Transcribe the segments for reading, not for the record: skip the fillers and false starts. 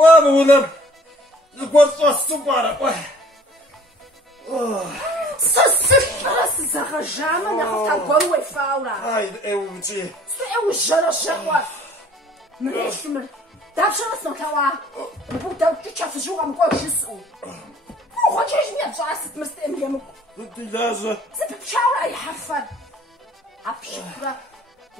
وابونم القرص السبارة راس زغجامة ناخذ القروة فاورا هاي اوتي سو الجرى شقوة مريش من دابش راسنا كوا نبو داو تشاف جوغا مكو شسو وخجيش ميا بجاس مستقم يمك بدي لازم سبب شاورا يحفر ابشكرا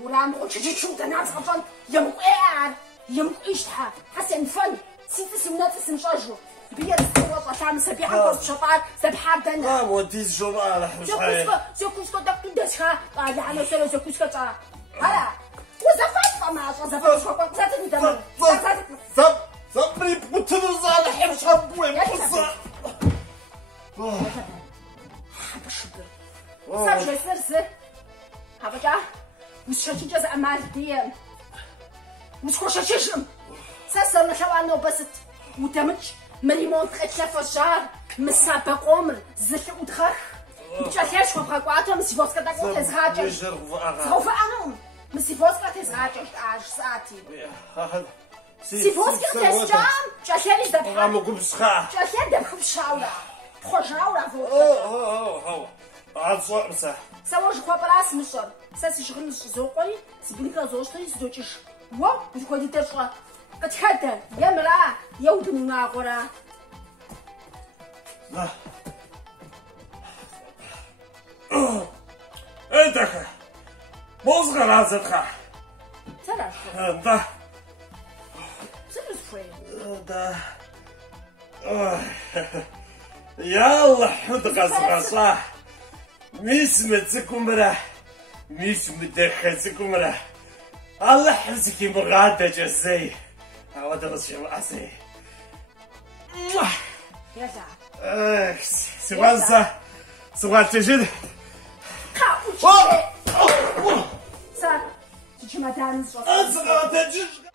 ورام وتجي شو تناس عفان يمك ايار يمك ايشتها حسن فن سيت سمنات سمشاجو بيا الصوت تعمل سبيحة بس شطار سبحة دنا ودي الجمعة على حسين زوكوسكو داك تدشها قاعد على سلو زوكوسكو تاع هلا وزفت ما زفت شوكو زاتني دم صبري بتنزل على حبش ابوي بص حبشبر صار سرسر هبجا مش شاكي جزء مال ديال مش خوششم ساسر نشوانو بس وتمش مريمون تخشف الشهر مسابة قمر زلت ودخخ بتشاكيش وبقاقواته مسي فوسكا داكو تزهاجش سوف أنوم مسي فوسكا تزهاجش عاش ساعتي سي فوسكا تزجام تشاكيش دبخ غامو قبسخا تشاكيش دبخ بشاورا بخوشاورا فوق عاد صعب صح سواج خبراس مصر ساسي شغل زوقي سبنيكا زوشتي زوجش و بتكودي تشغل قتحدى يا مرأة يا ودن ناقرة لا ايدك مصغر رازتها ترى ده سيرس فري ده يلا حد غصغصة ميس متسكم راح ميس مدخلسكم راح الله حبسك مغادة جزي هذا بس شو عسي يا زعل سؤال تجد صار تجي مدان سؤال تجد